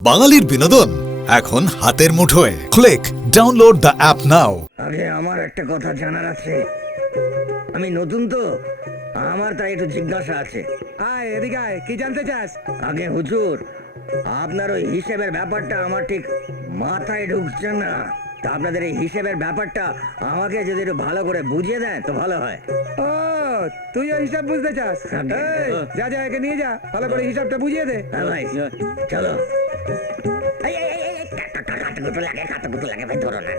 বাঙালির বিনোদন এখন হাতের মুঠোয়। ক্লিক ডাউনলোড দ্য অ্যাপ নাও। আগে আমার একটা কথা জানার আছে, আমি নতুন তো, আমার তাই একটু জিজ্ঞাসা আছে। আয় এদিকে আয়, কি জানতে চাস? আগে হুজুর, আপনার ওই হিসেবের ব্যাপারটা আমার ঠিক মাথায় ঢুকছে না। তা আপনাদের এই হিসেবের ব্যাপারটা আমাকে যদি একটু ভালো করে বুঝিয়ে দেন তো ভালো হয়। ও তুইও হিসাব বুঝতে চাস? আগে। এই, যা যা একে নিয়ে যা, ভালো করে হিসাবটা বুঝিয়ে দে। হ্যাঁ ভাই, চলো। এই, এই, এই, এই, কাটাকুটো লাগে, কাটাকুটো লাগে ভাই, ধরো না,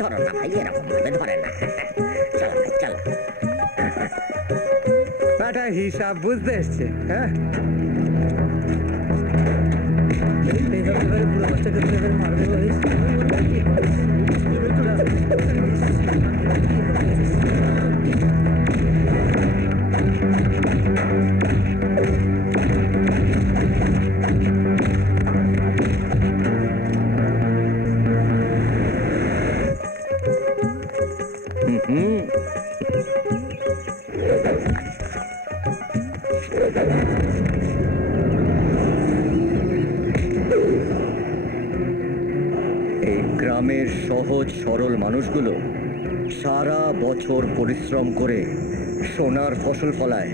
ধরো না ভাই, এরকম ভাবে ধরে না। চলো ভাই, চলো। বেটা হিসাব বুঝতে এসছে, হ্যাঁ? এই গ্রামের সহজ সরল মানুষগুলো সারা বছর পরিশ্রম করে সোনার ফসল ফলায়,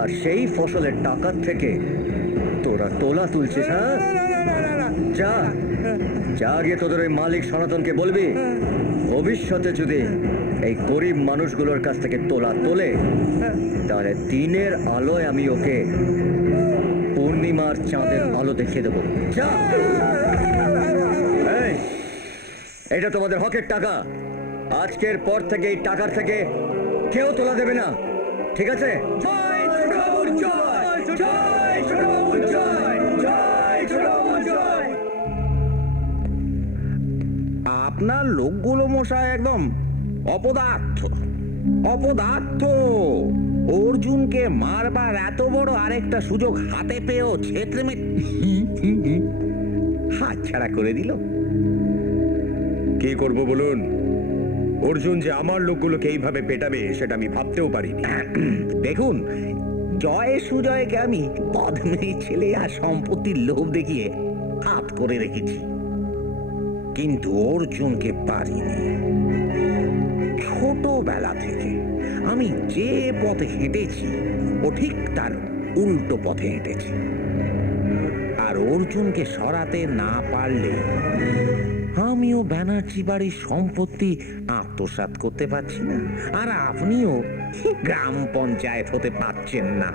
আর সেই ফসলের টাকার থেকে তোরা তোলা তুলছিস। হ্যাঁ, যা যা গিয়ে তোদের ওই মালিক সনাতনকে বলবি, ভবিষ্যতে যদি এই গরিব মানুষগুলোর কাছ থেকে তোলা তোলে, তাহলে দিনের আলোয় আমি ওকে পূর্ণিমার চাঁদের আলো দেখিয়ে দেবো। যা। এই, এটা তোমাদের হকের টাকা। আজকের পর থেকে এই টাকার থেকে কেউ তোলা দেবে না, ঠিক আছে? জয় ছোটবাবুর জয়, জয় ছোটবাবুর জয়, জয় ছোটবাবুর জয়। আপনার লোকগুলো মশাই একদম অপদার্থ, অপদার্থ। অর্জুনকে মারবার এত বড় আরেকটা সুযোগ হাতে পেয়েও ছেত্রে হাত ছাড়া করে দিল। কি করব বলুন? অর্জুন যে আমার লোকগুলোকে এইভাবে পেটাবে সেটা আমি ভাবতেও পারিনি। দেখুন, জয় সুজয়কে আমি পদ্মের ছেলে আর সম্পত্তির লোভ দেখিয়ে হাত করে রেখেছি, কিন্তু অর্জুনকে পারিনি। ছোটবেলা থেকে আমি যে পথে হেঁটেছি ও ঠিক তার উল্টো পথে হেঁটেছি, আর অর্জুনকে সরাতে না পারলে আমিও ব্যানার্জি বাড়ির সম্পত্তি আত্মসাৎ করতে পারছি না, আর আপনিও গ্রাম পঞ্চায়েত হতে পারছেন না।